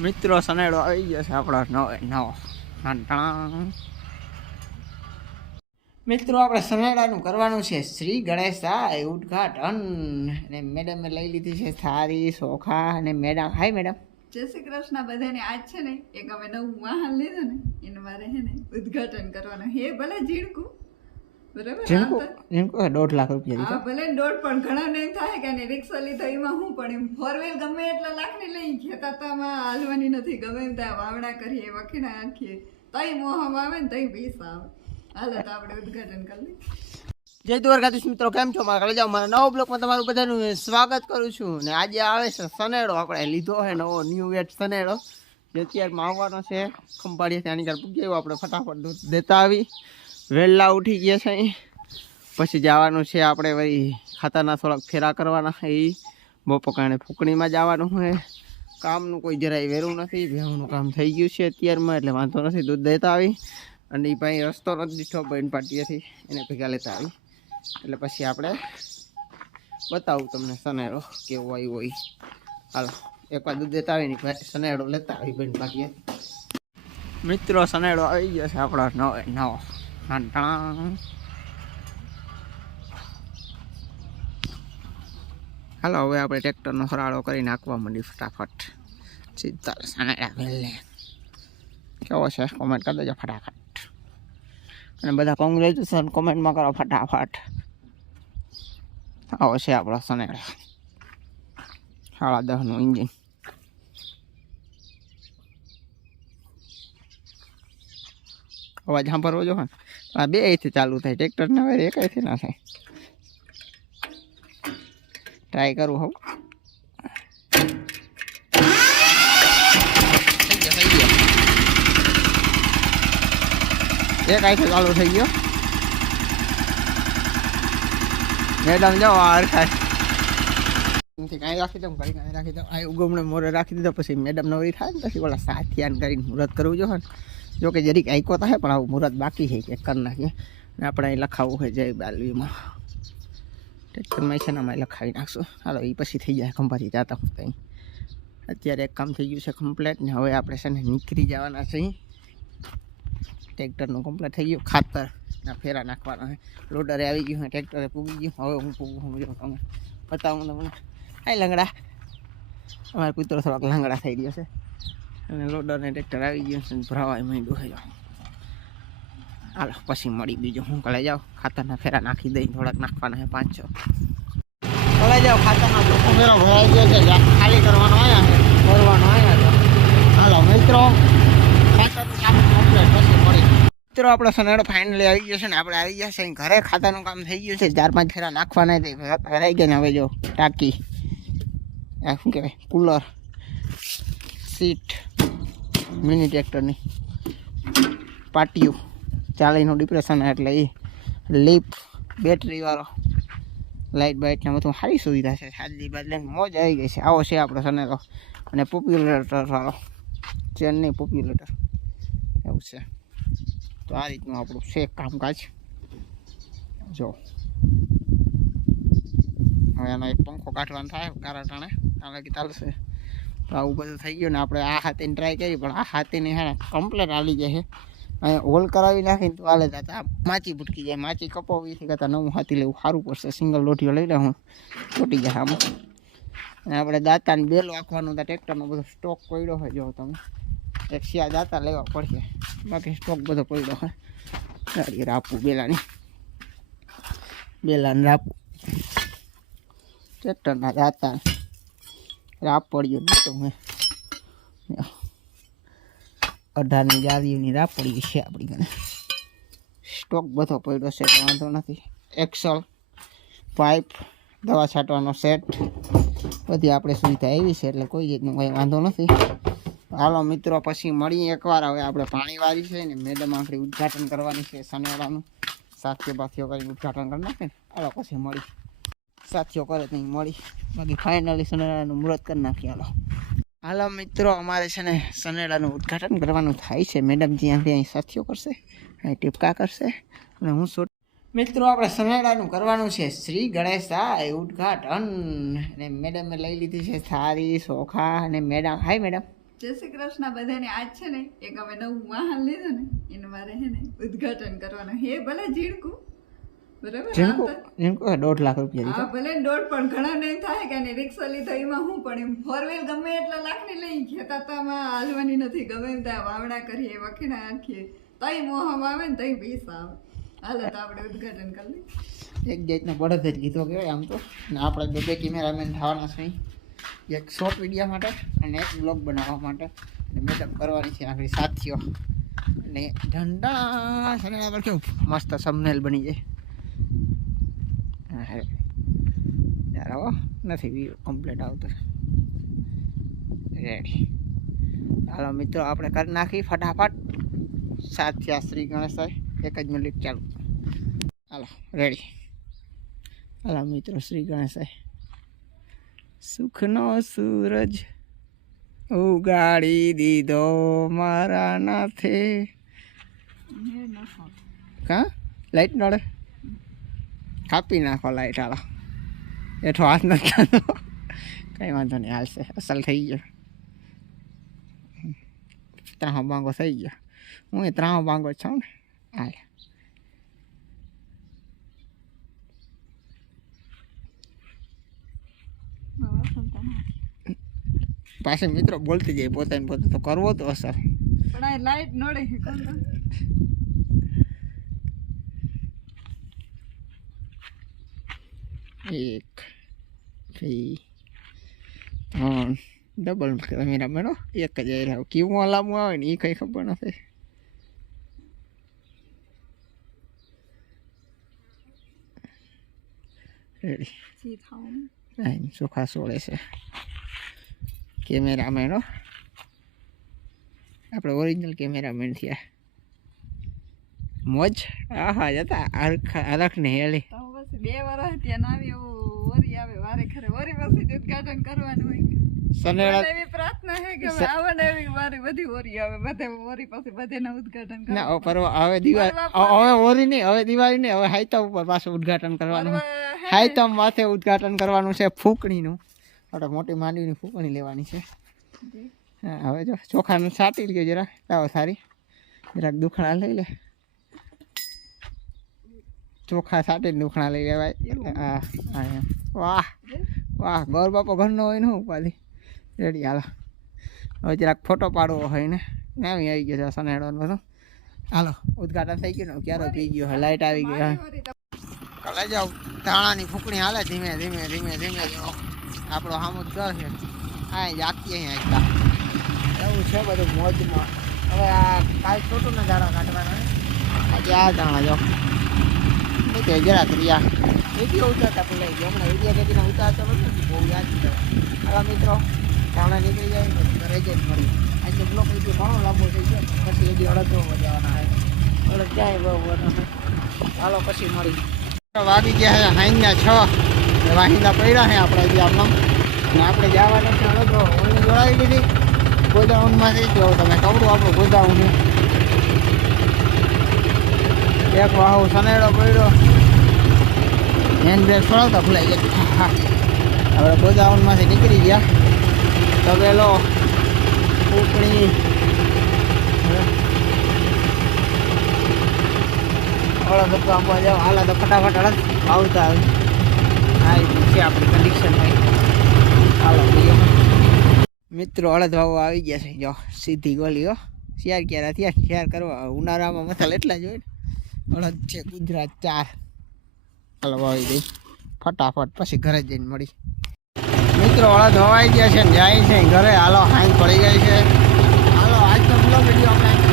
મિત્રો સનેડો આવી ગયો છે આપણો નવો નવો મિત્રો, આપણે સનેડાનું કરવાનું છે શ્રી ગણેશાય ઉદઘાટન. અને મેડમે લઈ લીધી છે થારી સોખા અને મેડમ હાય મેડમ જય શ્રી કૃષ્ણ. બધાને આજ છે ને, એક અમે નવું વાહન લીધું ને, એને મારે છે ને ઉદ્ઘાટન કરવાનું. હે, ભલે ઝીણકું. બરાબર? જીણકો આ દોઢ લાખ રૂપિયા હા ભલે દોઢ પણ ઘણા ને થાય કે આને રિક્ષા લીધો એમાં પણ એમ ફોરવેલ ગમે એટલા લાખની લઈ ખેતા હાલવાની નથી ગમે એમ ત્યાં વાવડા કરીએ વખીણા આંખીએ તઈ મોહમ આવે ને તઈ પૈસા આવે. હાલો તો આપણે ઉદ્ઘાટન કરી લઈએ. જય દ્વારકાધીશ મિત્રો કેમ છો? મારા જાઓ. મારા નવો બ્લોકમાં તમારું બધાનું સ્વાગત કરું છું. ને આજે આવે છે સનેડો આપણે લીધો છે નવો ન્યૂ વેટ સનેડો જે અત્યારમાં આવવાનો છે ખંભાળીએ ત્યાંની ઘર પૂગી આપણે ફટાફટ દૂધ દેતા આવી. વહેલા ઉઠી ગયા છે પછી જવાનું છે આપણે ભાઈ ખાતાના થોડાક ફેરા કરવાના એ બપોકાણે ફૂકણીમાં જવાનું છે. કામનું કોઈ જરાય વેરું નથી. ભેહુંનું કામ થઈ ગયું છે અત્યારમાં, એટલે વાંધો નથી, દૂધ દેતા આવી. અને એ ભાઈ રસ્તો નથી દીઠો, બહેન પાટીએથી એને ભેગા લેતા આવી. એટલે પછી આપણે બતાવું તમને સનેડો કેવો આવ્યો હોય હાલો, એકવાર દૂધ દેતા આવી ને સનેડો લેતા આવી બેન પાટીએ મિત્રો સનેડો આવી ગયો છે આપણો નવો નવો. હાલો, હવે આપણે ટ્રેક્ટરનો હરાળો કરી નાખવા માંડી ફટાફટ. સીધા સનેડા વેલે કેવો છે? કોમેન્ટ કરી દેજો ફટાફટ. અને બધા કોંગ્રેચ્યુલેશન કોમેન્ટમાં કરો ફટાફટ. આવો છે આપણો સનેડા સાડા દસનું ઇન્જિન અવાજ સાંભળવો જો ને? આ બે અહીંથી ચાલુ થાય ટ્રેક્ટરના ના એક અહીંથી ના થાય. ટ્રાય કરું હું. ગયો, થઈ ગયો. એક અહીંથી ચાલુ થઈ ગયો. મેડમ જાઓ આ હરખાય. કાંઈ રાખી દઉં કાંઈ કાંઈ રાખી દઉં. આ ઉગમણે મોરે રાખી દીધો પછી મેડમ નવરી થાય ને પછી ઓલા સાથિયાન કરીને મુહૂર્ત કરવું ને. જો કે જરીક આઈકો થાય પણ આવું મુહૂર્ત બાકી છે કે કરી નાખીએ ને આપણે અહીં લખાવવું છે જય બાલવીમાં. ટ્રેક્ટરમાં છે ને અમે લખાવી નાખશું. હાલો એ પછી થઈ જાય, ખંભાથી જતા હું અત્યારે એક કામ થઈ ગયું છે કમ્પ્લેટ ને હવે આપણે છે ને નીકળી જવાના છે ટ્રેક્ટરનું કમ્પ્લેટ થઈ ગયું, ખાતર ના ફેરા નાખવાના છે લોડરે આવી ગયું છે ટ્રેક્ટરે પૂગી ગયું. હવે હું પૂગું હું તમે. બતાવું તમને. હા લંગડા. અમારો પુત્ર થોડોક લંગડા થઈ ગયો છે. અને લોડરને ટ્રેક્ટર આવી ગયું છે ને ભરાવાય માંડ્યું જો. હાલો પછી મળી બીજું. હું કલે જાઓ ખાતરના ફેરા નાખી દઈ થોડાક નાખવાના હે પાંચ છ. કલે જાઓ ખાતરના? લોકો ફેરો ભરાઈ ગયો છે ખાલી કરવાનો આવ્યા છે. ભરવાનો આવ્યા છે. હાલો મિત્રો. મિત્રો આપણો સનેડો ફાઇનલી આવી ગયો છે ને આપણે આવી ગયા છે ઘરે ખાતાનું કામ થઈ ગયું છે. ચાર પાંચ ફેરા નાખવાના ભરાઈ ગયા ને હવે જો ટાંકી. શું કહેવાય? કુલર. સીટ. મિની ટ્રેક્ટરની પાટિયું. ચાલીનું ડિપ્રેશન એટલે એ લીપ બેટરીવાળો લાઇટ બાઇટને બધું સારી સુવિધા છે. સાદી બદલે મોજ આવી ગઈ છે. આવો છે આપણો સનેરો અને પોપ્યુલેટરવાળો ચેન્નઈ ચેનની પોપ્યુલેટર એવું છે. તો આ રીતનું આપણું છે કામકાજ. જો. હવે એનો એક પંખો કાઢવાનો થાય. કારાટાણે તાણે કે ચાલશે તો આવું બધું થઈ ગયું ને આપણે આ હાથીને ટ્રાય કરી, પણ આ હાથીને હે કમ્પ્લેટ આલી જાય છે. અહીંયા હોલ કરાવી નાખીને તો હાલે જતા માચી ભૂટકી જાય. માચી કપાવીથી કરતાં નવું હાથી લેવું. સારું પડશે. સિંગલ લોટીઓ લઈ લે હું. ચોટી જાય આમાં. અને આપણે દાંતાને બેલ વાંખવાનું હતા ટ્રેક્ટરનો બધો સ્ટોક પડ્યો હોય જો તમે. એક શિયા દાંતા લેવા પડશે. બાકી સ્ટોક બધો પડ્યો હોય. ગાડી રાપવું બેલાની. બેલાને રાપું. ટ્રેક્ટરના દાંતા. રાપ પડ્યો તો મેં. અઢારની જારીઓની રાપડી છે આપણી કને સ્ટોક બધો પડ્યો છે, તો વાંધો નથી. એક્સલ પાઇપ દવા છાંટવાનો સેટ બધી આપણે સુવિધા એવી છે, એટલે કોઈ રીતનું કંઈ વાંધો નથી. હાલો મિત્રો, પછી મળીએ એકવાર. હવે આપણે પાણી વાળી છે ને, મેડમ આખરી ઉદઘાટન કરવાની છે શનિવારનું. સાથીઓ બાથીઓ કરી ઉદઘાટન કરી નાખે ને? હાલો, પછી મળી સાથીઓ કરે ત્યાં મળી. બાકી ફાઇનલી સનેડાનું મુહૂર્ત કરી નાખીએ, હાલો. હાલો મિત્રો, અમારે છે ને સનેડાનું ઉદઘાટન કરવાનું થાય છે. મેડમ જ્યાંથી અહીં સાથીઓ કરશે, અહીં ટીપકા કરશે, અને હું શું મિત્રો, આપણે સનેડાનું કરવાનું છે શ્રી ગણેશાય ઉદઘાટન. અને મેડમે લઈ લીધી છે સારી સોખા, અને મેડમ હાય, મેડમ. જય શ્રી કૃષ્ણ. બધાને આજ છે ને એક અમે નવું વાહન લીધું ને, એને મારે છે ને ઉદ્ઘાટન કરવાનું. હે, ભલે ઝીણકું. બરાબર? દોઢ લાખ રૂપિયા હા ભલે દોઢ પણ ઘણા નહીં થાય કે રિક્ષા લીધો એમાં હું પણ એમ ફોરવેલ ગમે એટલા લાખની લઈ ખેતા તો આમાં હાલવાની નથી. ગમે એમ ત્યાં વાવણા કરીએ વખીણા આંખીએ તઈ મોહમ આવે ને તઈ પૈસા આવે. હાલો તો આપણે ઉદ્ઘાટન કરી લઈએ. એક જાતનો બળદ જ કીધો કહેવાય આમ તો. આપણે બે બે કેમેરામેન થવાના છે એક શોર્ટ વીડિયો માટે અને એક બ્લોગ બનાવવા માટે. અને મેકઅપ કરવાની છે આપણી સાથીઓ. અને ઠંડા કેવું મસ્ત સમનેલ બની જાય હા, હારે. યાર હો નથી વ્યૂ કમ્પ્લીટ આવતું. રેડી હાલો મિત્રો આપણે કરી નાખી ફટાફટ. સાથિયા શ્રી ગણેશ એક જ મિનિટ ચાલુ. હાલો રેડી હાલો મિત્રો શ્રી ગણેશાય સુખનો સૂરજ ઉગાડી દીધો મારા નાથે. કા લાઈટ નડે? કાપી નાખો લાઈટ હાલો. એઠો હાથ નથી ખાતો કંઈ વાંધો નહીં, હાલશે. અસલ થઈ ગયો. ત્રાહો બાંગો થઈ ગયો. હું એ ત્રાહો બાંગો છું ને. હાલ. પાછી મિત્રો બોલતી જાય પોતાને પોતે તો કરવો તો અસર પણ લાઈટ નડે. એક, બે, ત્રણ ડબલ કેમેરા બનો. એક જ આવી રહ્યો કેવું લાંબુ આવે ને એ કંઈ ખબર નથી રેડી ચોખા સોળે છે. કેમેરામેનો આપણે ઓરિજિનલ કેમેરામેન થયા. મોજ? આહા, જતા. અરખ અરખ ને હેલી પછી બે વર્ષ ત્યાં ના આવી એવું ઓરી આવે. વારે ખરે ઓરી પછી ઉદઘાટન કરવાનું હોય. સનેડા એવી પ્રાર્થના છે કે હવે એવી મારી બધી વરી આવે. બધે વરી પછી બધેના ઉદ્ઘાટન ના કરવા. હવે પરવા હવે દિવાળી હવે ઓરી નહીં હવે દિવાળી નહીં હવે હાઈતા ઉપર પાછું ઉદ્ઘાટન કરવાનું. હાઈતમ માથે ઉદ્ઘાટન કરવાનું છે ફૂંકણીનું. આપણે મોટી માંડવીની ફૂંકણી લેવાની છે. હા હવે જો ચોખાનું છાંટી લ્યો જરાક. લાવો સારી. જરાક દુખણા લઈ લે. ચોખા છાંટીને દુખણા લઈ લેવાય. હા. વાહ વાહ ગોર બાપો ઘરનો હોય ને હું પાછી રેડી હાલો. હવે જરાક ફોટો પાડવો હોય ને. આવી આવી ગયો છે સનેડો બધું. હાલો ઉદઘાટન થઈ ગયું ને ક્યારે થઈ ગયો હોય લાઇટ આવી ગઈ હા. વરી તો કલે જાવ તાણાની ફૂકણી હાલે ધીમે ધીમે ધીમે ધીમે આપણો હામુદ ઘર છે. હા જાગતી અહીંયા એકતા એવું છે બધું મોજમાં. હવે આ કાલ છોટું દાડા કાઢવાના ને. આજે આ દાણા જો. એટલે જરાક રહ્યા વીડિયો ઉતારતા ભૂલાઈ ગયો હમણાં વીડિયો કેટલીને ઉતારતા બધું બહુ યાદ છે. આવા મિત્રો દાણા નીકળી જાય ને ઘરે જઈને મળી આજે બ્લોક વીડિયો ઘણો લાંબો થઈ ગયો પછી એથી અડધો વજાવાના હોય અડધ જાય બહુ ચાલો પછી મળી. વાગી ગયા છે હાઈના છ. વાહિંદા પડ્યા છે આપણે હજી આમનામ. અને આપણે જવાના છે અડધો ઓલી જોડાવી દીધી ગોદાઉનમાંથી. જો તમે કવડું આપણું ગોદાઉન એક વાહો સનેડો પડ્યો. હેન્ડ બ્રેક છોડાવતા ભૂલાઈ ગયા હા. આપણે ગોદાઉનમાંથી નીકળી ગયા. તબેલો કૂકણી અડદ તો આપવા જાવ. હાલા તો ફટાફટ અડદ આવતા આવી છે આપણી કન્ડિશન હાલો બીજો મિત્રો અડદ વાવો આવી ગયા છે. જો, સીધી ગોલીઓ શેર ક્યારે થયા શેર કરવા. ઉનાળામાં મસાલા એટલા જ હોય અડદ છે, ગુજરાત ચાર. હાલો, વાવી દઈ. ફટાફટ પછી ઘરે જઈને મળી. મિત્રો, અડદ વવાઈ ગયા છે જાય છે ઘરે. હાલો હાંજ પડી ગઈ છે. હાલો આજનો બ્લોગ વીડિયો આપણે